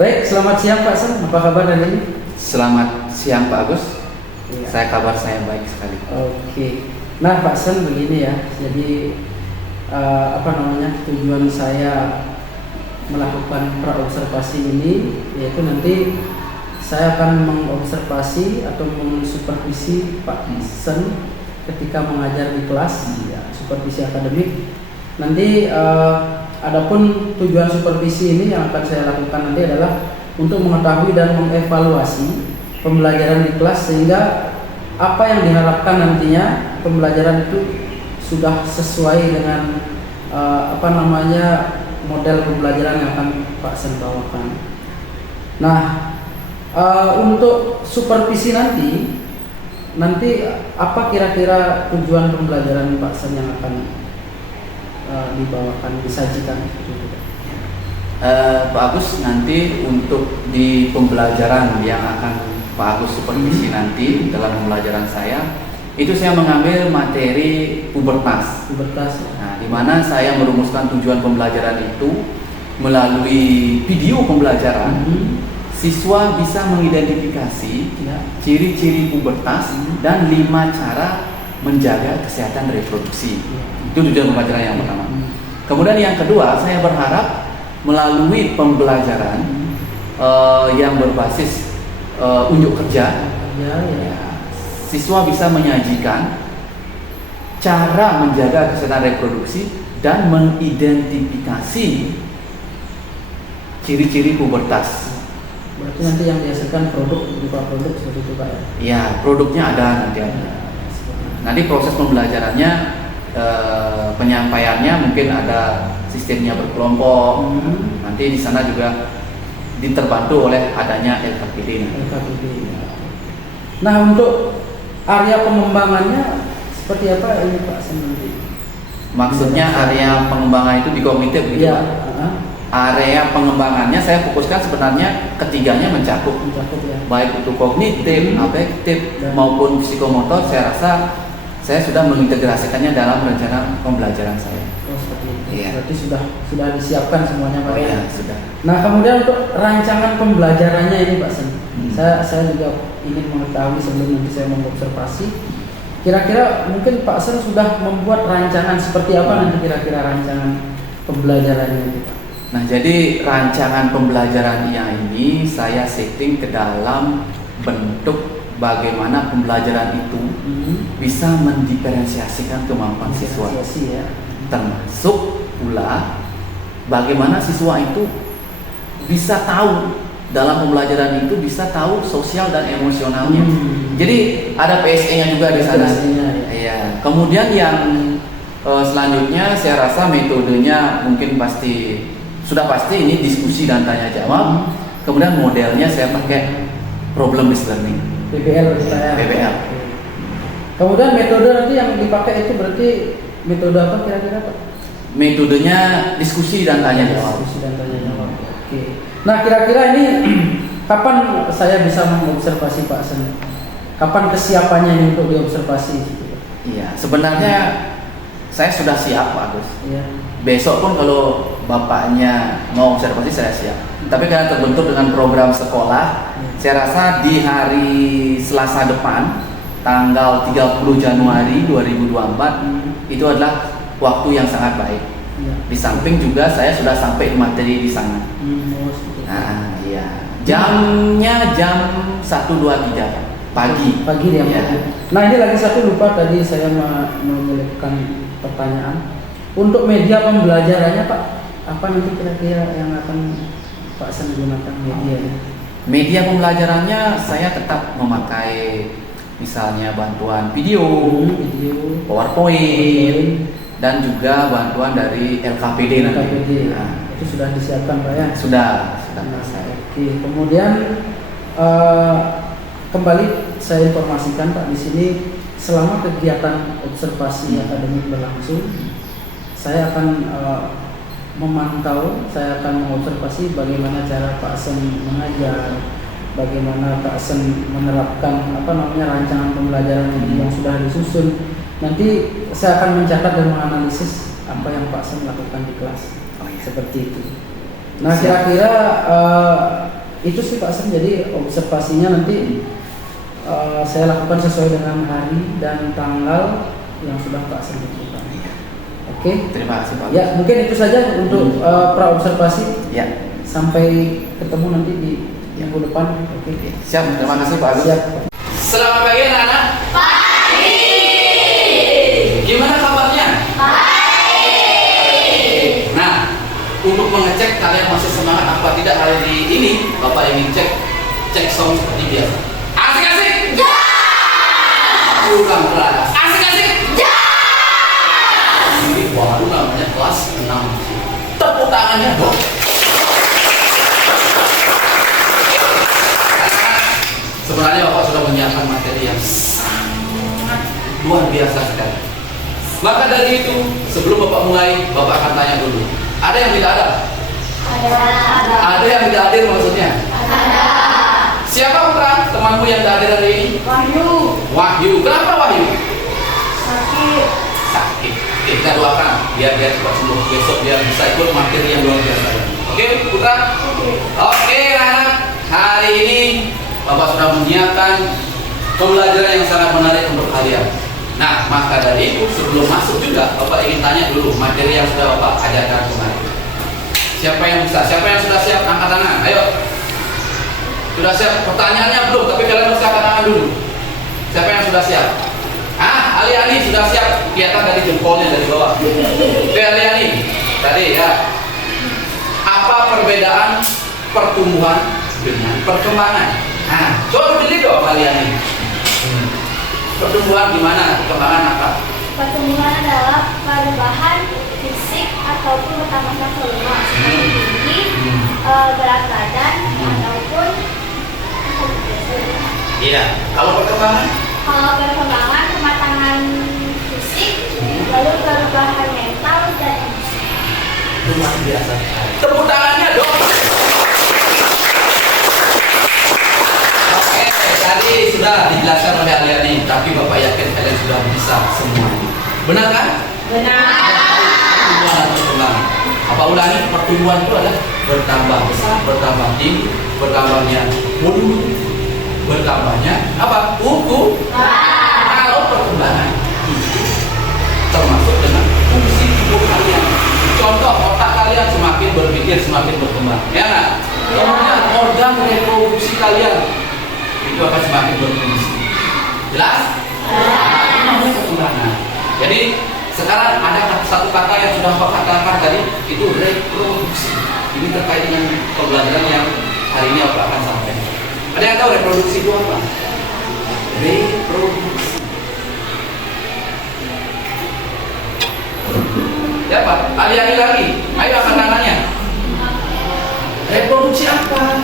Baik, selamat siang Pak Sen. Apa kabar hari ini? Selamat siang Pak Agus. Iya. Kabar saya baik sekali. Oke. Nah Pak Sen begini ya. Jadi tujuan saya melakukan praobservasi ini yaitu nanti saya akan mengobservasi atau mensupervisi Pak Sen ketika mengajar di kelas, ya, supervisi akademik. Nanti adapun tujuan supervisi ini yang akan saya lakukan nanti adalah untuk mengetahui dan mengevaluasi pembelajaran di kelas sehingga apa yang diharapkan nantinya pembelajaran itu sudah sesuai dengan model pembelajaran yang akan Pak Sen bawakan. Nah, untuk supervisi nanti apa kira-kira tujuan pembelajaran Pak Sen yang akan dibawakan, disajikan? Pak Agus, nanti untuk di pembelajaran yang akan Pak Agus supervisi nanti dalam pembelajaran saya, itu saya mengambil materi pubertas. Nah, di mana saya merumuskan tujuan pembelajaran itu melalui video pembelajaran. Siswa bisa mengidentifikasi ciri-ciri pubertas dan 5 cara menjaga kesehatan reproduksi. Itu tujuan pembelajaran yang pertama. Kemudian yang kedua, saya berharap melalui pembelajaran yang berbasis unjuk kerja, siswa bisa menyajikan cara menjaga kesehatan reproduksi dan mengidentifikasi ciri-ciri pubertas. Berarti nanti yang dihasilkan berupa produk seperti itu Pak ya? Ya, produknya ada nanti. Nanti proses pembelajarannya, penyampaiannya mungkin ada sistemnya berkelompok. Nanti di sana juga diterbantu oleh adanya LKPD. Nah, untuk area pengembangannya seperti apa ini Pak Sen nanti? Maksudnya area pengembangan itu di kognitif gitu ya, Pak? Area pengembangannya saya fokuskan sebenarnya ketiganya mencakup ya. Baik itu kognitif, afektif maupun psikomotor. Saya rasa saya sudah mengintegrasikannya dalam rencana pembelajaran saya. Oh, seperti itu. Iya. Berarti sudah disiapkan semuanya Pak ya? Sudah. Nah, kemudian untuk rancangan pembelajarannya ini Pak Sen, saya juga ingin mengetahui sebelum nanti saya mengobservasi. Kira-kira mungkin Pak Sen sudah membuat rancangan seperti apa nanti kira-kira rancangan pembelajarannya ini Pak? Nah, jadi rancangan pembelajarannya ini saya setting ke dalam bentuk bagaimana pembelajaran itu bisa mendiferensiasikan kemampuan siswa, termasuk pula bagaimana siswa itu bisa tahu dalam pembelajaran itu bisa tahu sosial dan emosionalnya. Jadi ada PSE-nya juga di sana. Iya. Kemudian yang selanjutnya saya rasa metodenya mungkin sudah pasti ini diskusi dan tanya jawab. Kemudian modelnya saya pakai problem based learning. PBL. Kemudian metode nanti yang dipakai itu berarti metode apa kira-kira Pak? Metodenya diskusi dan tanya jawab. Oke. Nah, kira-kira ini kapan saya bisa mengobservasi Pak Sen? Kapan kesiapannya ini untuk diobservasi? Iya, sebenarnya saya sudah siap Pak Agus. Iya. Besok pun kalau bapaknya mau observasi saya siap. Tapi karena terbentur dengan program sekolah, saya rasa di hari Selasa depan, tanggal 30 Januari 2024, itu adalah waktu yang sangat baik. Di samping juga saya sudah sampai materi di sana. Nah, iya. Jamnya jam 1.23 pagi. Pagi ya. Nah, ini lagi satu lupa tadi saya menyelipkan pertanyaan. Untuk media pembelajarannya Pak, apa nanti kira-kira yang akan Pak Sen gunakan medianya? Media pembelajarannya saya tetap memakai misalnya bantuan video, PowerPoint, dan juga bantuan dari LKPD nanti. Nah, itu sudah disiapkan Pak ya? Sudah. Oke. Kemudian kembali saya informasikan Pak, di sini selama kegiatan observasi akademik berlangsung, saya akan memantau, saya akan mengobservasi bagaimana cara Pak Sen mengajar, bagaimana Pak Sen menerapkan rancangan pembelajaran yang sudah disusun. Nanti saya akan mencatat dan menganalisis apa yang Pak Sen lakukan di kelas. Seperti itu. Nah, kira-kira itu sih Pak Sen. Jadi observasinya nanti saya lakukan sesuai dengan hari dan tanggal yang sudah Pak Sen tentukan. Oke. Terima kasih Pak. Ya, mungkin itu saja untuk pra observasi. Ya. Sampai ketemu nanti di minggu depan. Oke. Siap. Terima kasih Pak Agus. Siap. Selamat pagi anak-anak. Pagi. Gimana kabarnya? Baik. Nah, untuk mengecek kalian masih semangat apa tidak hari ini, Bapak ingin cek sound seperti biasa. Asik-asik. Ya. Ulang keras. Asik-asik. Ya. Ini baru namanya kelas 6. Tepuk tangannya dong. Sebenarnya Bapak sudah menyiapkan materi yang sangat luar biasa sekali. Maka dari itu, sebelum Bapak mulai, Bapak akan tanya dulu. Ada yang tidak ada? Ada. Ada yang tidak hadir maksudnya? Ada. Siapa putra temanmu yang tidak hadir hari ini? Wahyu. Wahyu. Kenapa Wahyu? Sakit. Sakit. Oke, kita doakan biar dia cepat sembuh besok biar bisa ikut materi yang luar biasa. Oke, putra? Oke, anak. Hari ini Bapak sudah menyiapkan pembelajaran yang sangat menarik untuk kalian. Nah, maka dari itu sebelum masuk juga Bapak ingin tanya dulu materi yang sudah Bapak ajarkan kemarin. Siapa yang bisa? Siapa yang sudah siap? Angkat tangan. Ayo. Sudah siap? Pertanyaannya belum, tapi kalian harus angkat tangan dulu. Siapa yang sudah siap? Ali sudah siap. Kelihatan dari jempolnya dari bawah. Oke, Ali tadi ya. Apa perbedaan pertumbuhan dengan perkembangan? Coba dulu dong Ali. Pertumbuhan gimana? Perkembangan apa? Pertumbuhan adalah perubahan fisik ataupun bertambahnya volume seperti tinggi, berat badan ataupun Iya. Kalau perkembangan? kalau perkembangan kematangan fisik, lalu perubahan mental dan emosi. Luar biasa. Tepuk tangannya dong. Oke, tadi sudah dijelaskan oleh Ali, tapi Bapak yakin kalian sudah bisa semuanya. Benar kan? Benar. Pertumbuhan dan perkembangan. Apa ulangi? Pertumbuhan itu adalah bertambah besar, bertambah tinggi, bertambahnya volume, bertambahnya apa? Kalau perkembangan itu termasuk dengan fungsi tubuh kalian. Contoh, otak kalian semakin berpikir semakin berkembang, ya nggak? Kemudian organ reproduksi kalian itu akan semakin berfungsi. Jelas? Itu namanya perkembangan. Jadi sekarang ada satu kata yang sudah Bapak katakan tadi, itu reproduksi. Ini terkait dengan pembelajaran yang hari ini Bapak akan sampaikan. Ada yang tahu reproduksi itu apa? Reproduksi. Ya Pak, Ali lagi. Ayo angkat tangannya. Reproduksi apa?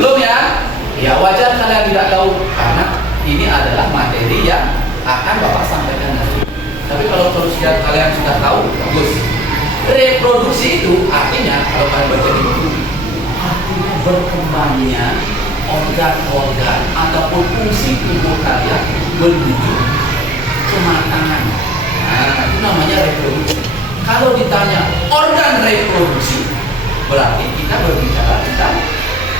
Belum ya? Ya wajar kalian tidak tahu karena ini adalah materi yang akan Bapak sampaikan nanti. Tapi kalau kalian sudah tahu, bagus. Reproduksi itu artinya kalau kalian baca di buku, artinya berkembangnya organ-organ ataupun fungsi tubuh kalian menuju kematangan. Itu namanya reproduksi. Kalau ditanya organ reproduksi, berarti kita berbicara tentang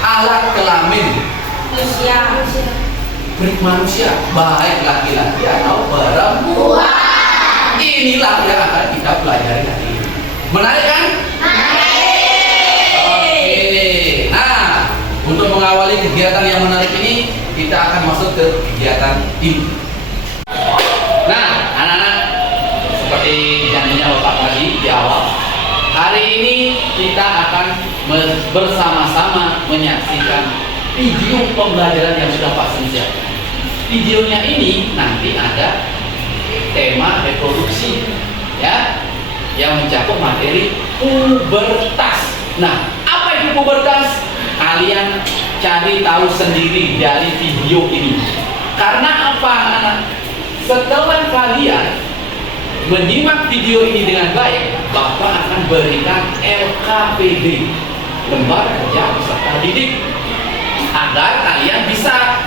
alat kelamin manusia, baik laki-laki atau perempuan. Inilah yang akan kita pelajari hari ini. Menarik kan? Oke. Nah, untuk mengawali kegiatan yang menarik ini, kita akan masuk ke kegiatan ini. Nah, anak-anak, seperti janjinya Bapak tadi di awal, hari ini kita akan bersama-sama menyaksikan video pembelajaran yang sudah Pak siapkan. Videonya ini nanti ada tema reproduksi, ya, yang mencakup materi pubertas. Nah, apa itu pubertas? Kalian cari tahu sendiri dari video ini. Karena apa, anak-anak? Setelah kalian menyimak video ini dengan baik, Bapak akan berikan LKPD, lembar kerja peserta didik, agar kalian bisa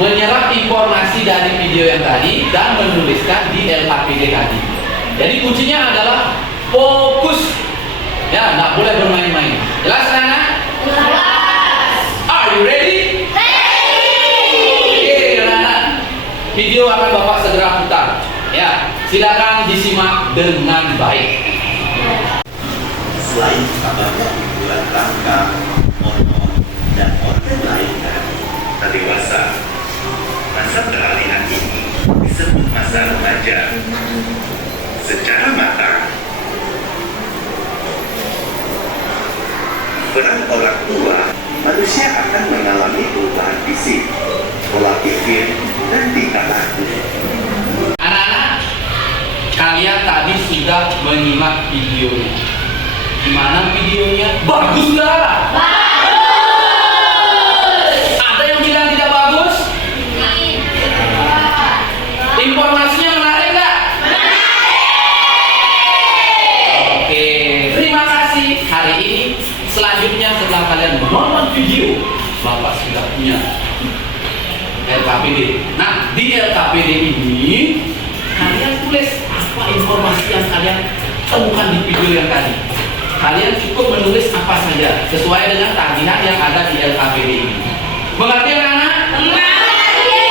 menyerap informasi dari video yang tadi dan menuliskan di LKPD tadi. Jadi kuncinya adalah fokus, ya, nggak boleh bermain-main. Jelas, anak-anak? akan Bapak segera putar. Ya, silakan disimak dengan baik. Selain kabarnya hiburan rangka, mono, dan organ lainnya, dewasa. Masa peralihan ini disebut masa remaja. Secara matang, peran orang tua, manusia akan mengalami perubahan fisik, pola pikir, dan tingkah laku. Anak-anak, kalian tadi sudah menyimak videonya. Gimana videonya? Bagus nggak? Ada yang bilang tidak bagus? Informasinya menarik nggak? Oke, terima kasih. Hari ini selanjutnya setelah kalian menonton video, Bapak sudah punya LKPD. Nah, di LKPD ini kalian tulis apa informasi yang kalian temukan di video yang tadi. Kalian cukup menulis apa saja sesuai dengan tagihan yang ada di LKPD ini. Mengerti anak-anak? Mengerti.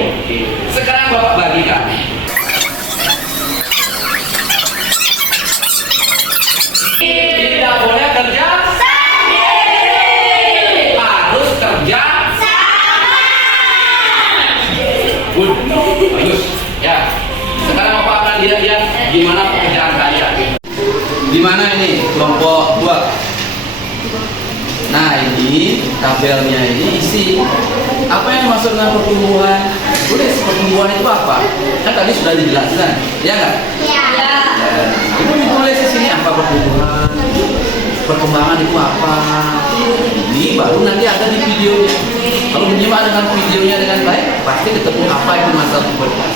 Oke. Sekarang Bapak bagikan. Tidak boleh kerja sendiri. Harus kerja sama. Good. Bagus. Ya. Sekarang Bapak akan lihat gimana pekerjaan kalian. Di mana ini kelompok 2? Nah, ini tabelnya ini isi apa yang masuk dengan pertumbuhan. Tulis pertumbuhan itu apa? Kan tadi sudah dijelaskan, ya nggak? Ya. Itu ditulis di sini apa pertumbuhan, perkembangan itu apa. Ini baru nanti ada di videonya. Kalau menyimak dengan videonya dengan baik, pasti ketemu apa itu masa pubertas.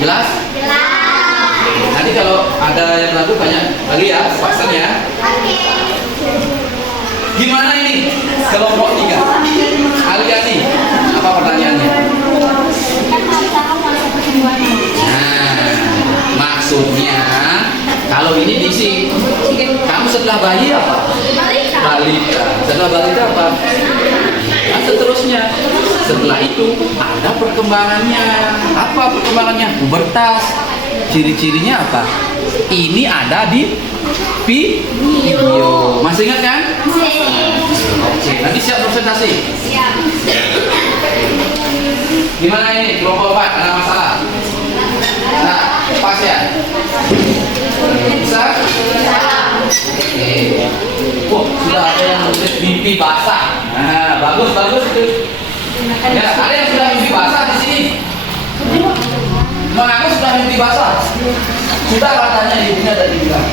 Jelas? Nanti kalau ada yang lagu banyak lagi ya, pasang ya. Oke. Gimana ini kelompok 3? Kalian nih, apa pertanyaannya? Kan merasakan masa pertumbuhan. Nah, maksudnya kalau ini diisi, kamu setelah bayi apa? Balita. Setelah balita apa? Nah, seterusnya. Setelah itu ada perkembangannya. Apa perkembangannya? Pubertas. Ciri-cirinya apa? Ini ada di video. Masih ingat kan? Oke, nanti siap presentasi. Siap. Gimana ini? Kelompok 4 ada masalah? Nah, pas ya? Bisa? Oke. Wah, sudah ada yang nulis mimpi basah. Nah, bagus itu. Ya, ada yang sudah mimpi basah di sini. Mengaku sudah mimpi basah. Sudah katanya ibunya tadi bilang.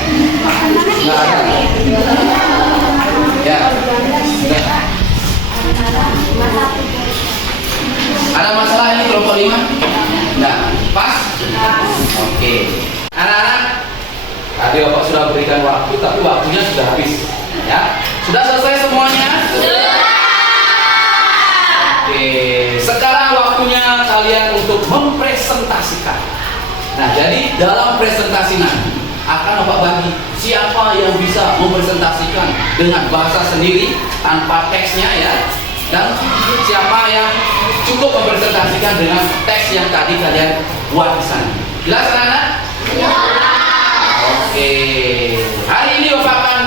Nggak ada. Ya. Sudah. Ada masalah ini kelompok 5? Enggak. Pas? Oke. Anak-anak, tadi Bapak sudah berikan waktu, tapi waktunya sudah habis. Ya. Sudah selesai semuanya? Oke. Sekarang waktunya kalian untuk mempresentasikan. Nah, jadi dalam presentasi nanti akan Bapak bagi siapa yang bisa mempresentasikan dengan bahasa sendiri tanpa teksnya ya, dan siapa yang cukup mempresentasikan dengan teks yang tadi kalian buat di sana. Jelas anak-anak? Ya. Oke. Hari ini Bapak akan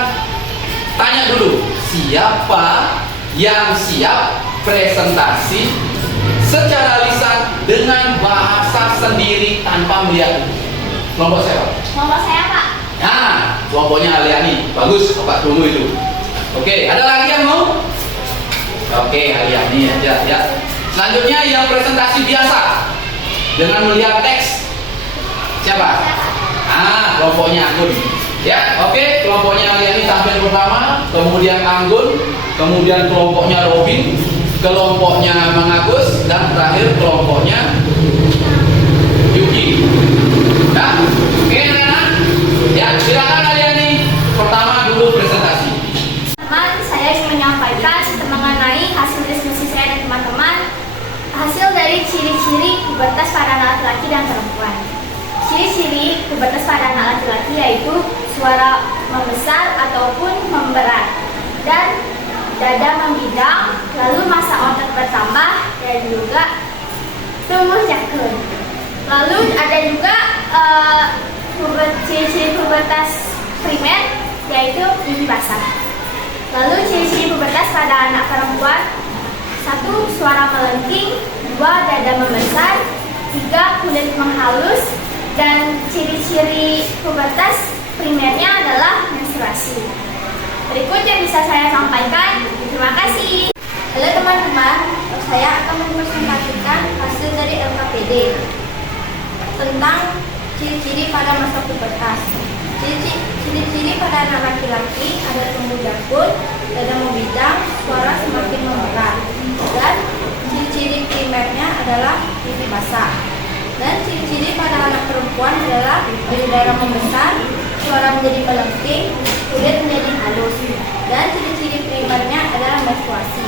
tanya dulu, siapa yang siap presentasi secara lisan dengan bahasa sendiri tanpa melihat? Kelompok siapa? Kelompok saya, Pak. Nah, kelompoknya Aliani. Bagus, Bapak tunggu itu. Oke, ada lagi yang mau? Oke, Aliani aja ya. Selanjutnya yang presentasi biasa dengan melihat teks. Siapa? Ah, kelompoknya Anggun. Ya, oke, kelompoknya Aliani tampil pertama, kemudian Anggun, kemudian kelompoknya Robin, kelompoknya Mang Agus, dan terakhir kelompoknya Yuki. Nah, oke anak-anak. Ya, silakan Aliani. Pertama dulu presentasi. Teman, saya ingin menyampaikan mengenai hasil diskusi saya dan teman-teman hasil dari ciri-ciri pubertas pada anak laki-laki dan perempuan. Ciri-ciri pubertas pada anak laki-laki yaitu suara membesar ataupun memberat dan dada membidang, lalu masa otot bertambah dan juga tumbuh jakun. Lalu ada juga ciri-ciri pubertas primer, yaitu mimpi basah. Lalu ciri-ciri pubertas pada anak perempuan: 1. Suara melengking, 2. Dada membesar, 3. Kulit menghalus, dan ciri-ciri pubertas primernya adalah menstruasi. Berikut yang bisa saya sampaikan. Terima kasih. Halo teman-teman, saya akan mempresentasikan hasil dari LKPD tentang ciri-ciri pada masa pubertas. Ciri-ciri pada anak laki-laki ada tumbuh jakun, dada membidang, suara semakin memerat, dan ciri-ciri primernya adalah pipi basah. Dan ciri-ciri pada anak perempuan adalah payudara membesar, suara menjadi melengking, kulit menjadi halus, dan ciri-ciri primernya adalah menstruasi.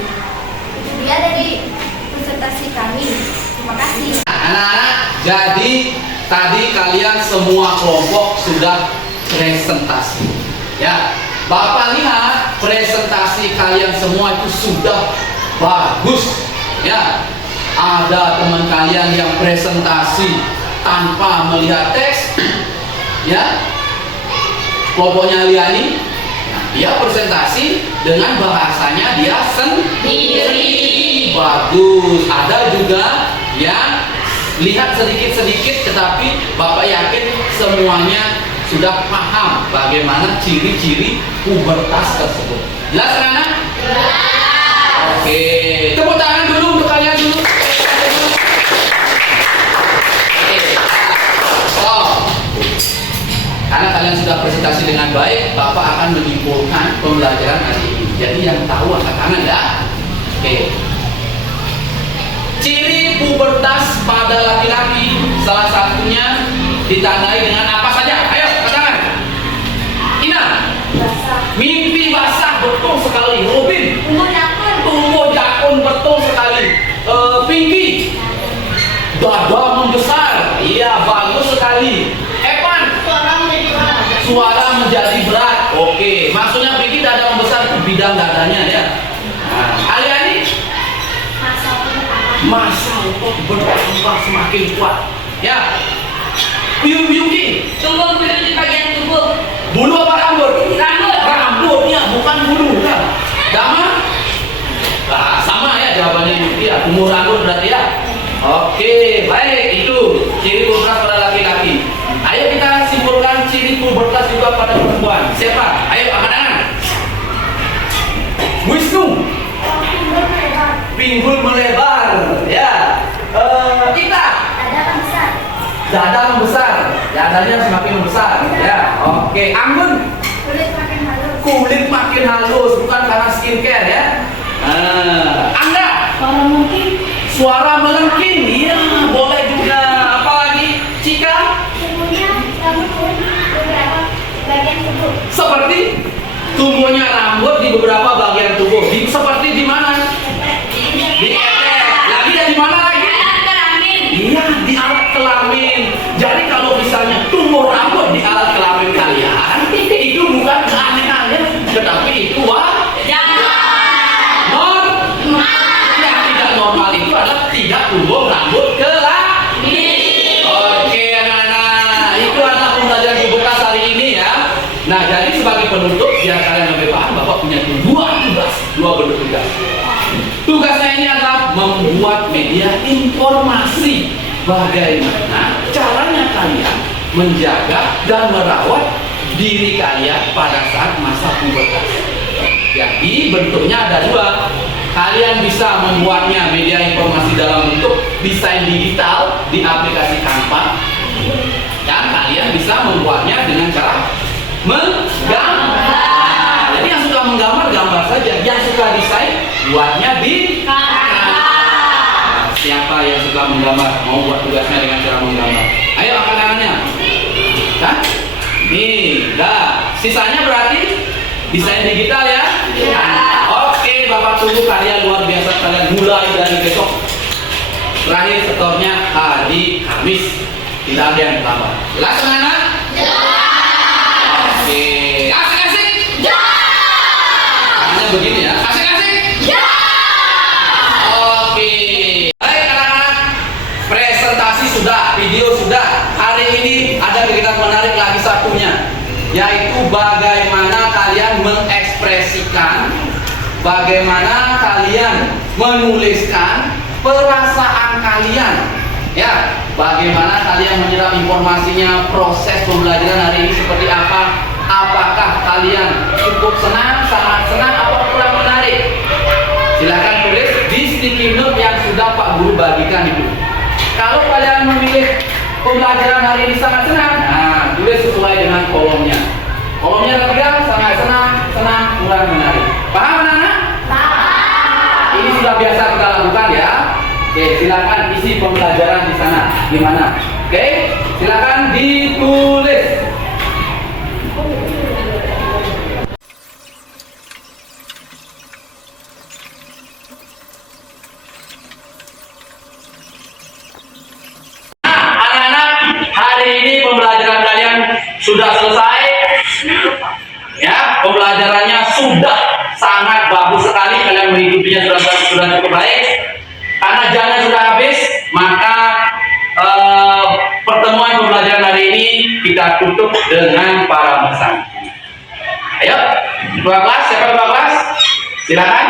Itu dia dari presentasi kami. Terima kasih. Anak-anak, jadi tadi kalian semua kelompok sudah presentasi. Ya, Bapak lihat presentasi kalian semua itu sudah bagus. Ya, ada teman kalian yang presentasi tanpa melihat teks. Ya, kelompoknya Liani, dia presentasi dengan bahasanya dia sendiri. Bagus. Ada juga yang lihat sedikit-sedikit, tetapi Bapak yakin semuanya sudah paham bagaimana ciri-ciri pubertas tersebut. Jelas kan anak? Jelas. Oke, tepuk tangan dulu untuk kalian dulu. Karena kalian sudah presentasi dengan baik, Bapak akan menyimpulkan pembelajaran hari ini. Jadi yang tahu angkat tangan ya. Oke. Ciri pubertas pada laki-laki salah satunya ditandai dengan apa saja? Ayo, angkat tangan. Ina. Mimpi basah, betul sekali. Robin. Tumbuh jakun, betul sekali. Pinky. Dada membesar. Iya, bagus sekali. Evan. Suara menjadi berat. Oke, maksudnya Pinky dada membesar itu bidang dadanya ya. Nah, Aliani, masa otot bertambah semakin kuat. Ya. Yuki, Tumbuh bulu di bagian tubuh. bulu apa rambut? Rambut. Rambutnya bukan bulu kan? Dama? Nah, sama ya jawabannya Yuki ya. Tumbuh rambut berarti ya. Oke, baik, itu ciri pubertas pada laki-laki. Ayo kita simpulkan ciri pubertas juga pada perempuan. Siapa? Ayo angkat tangan. Wisnu. Pinggul melebar. Ya. Kita. Dada membesar. Dadanya semakin membesar. Ya. Oke. Anggun. Kulit makin halus, bukan karena skincare ya. Anda. Suara melengking. Iya, boleh juga. Apalagi Cika? Seperti tumbuhnya rambut di beberapa bagian tubuh. Seperti di mana? Di ketek. Lagi dan di mana lagi? Iya, di alat kelamin. Jadi kalau misalnya tumbuh rambut di alat kelamin kalian, itu bukan keanehan ya, tetapi itu yang tidak normal itu adalah tidak tumbuh rambut kelamin. Oke anak-anak, itu adalah pembelajaran pubertas hari ini ya. Nah, jadi sebagai penutup biar kalian lebih paham, Bapak punya dua bentuk tugas. Tugasnya ini adalah membuat media informasi bagaimana caranya kalian menjaga dan merawat diri kalian pada saat masa pubertas. Jadi bentuknya ada dua. Kalian bisa membuatnya media informasi dalam bentuk desain digital di aplikasi Canva, dan kalian bisa membuatnya dengan cara menggambar. Jadi yang suka menggambar, gambar saja. Yang suka desain, buatnya di Canva. Siapa yang suka menggambar, mau buat tugasnya dengan cara menggambar? Ayo angkat tangannya. Kan? Nih, dah. Sisanya berarti desain digital ya? Ya. Oke, Bapak tunggu karya luar biasa kalian mulai dari besok. Terakhir setornya hari Kamis. Tidak ada yang terlambat. Jelas anak-anak? Oke. Asik-asik? Caranya begini ya. Asik-asik? Oke. Baik anak-anak. mengekspresikan bagaimana kalian menuliskan perasaan kalian. Ya, bagaimana kalian menyerap informasinya, proses pembelajaran hari ini seperti apa? Apakah kalian cukup senang, sangat senang, atau kurang menarik? Silakan tulis di sticky note yang sudah Pak Guru bagikan itu. Kalau kalian memilih pembelajaran hari ini sangat senang, nah tulis sesuai dengan kolomnya. Kolomnya ada 3, sangat senang, senang, kurang menarik. Paham anak-anak? Paham. Ini sudah biasa kita lakukan ya. Oke, silakan isi pembelajaran di sana. Gimana? Oke, silakan ditulis. Pembelajaran kalian sudah selesai, ya, pembelajarannya sudah sangat bagus sekali, kalian menghidupinya sudah cukup baik. Karena jamnya sudah habis, maka pertemuan pembelajaran hari ini kita tutup dengan para pesan. Ayo, ketua kelas, siapa ketua kelas? Silakan.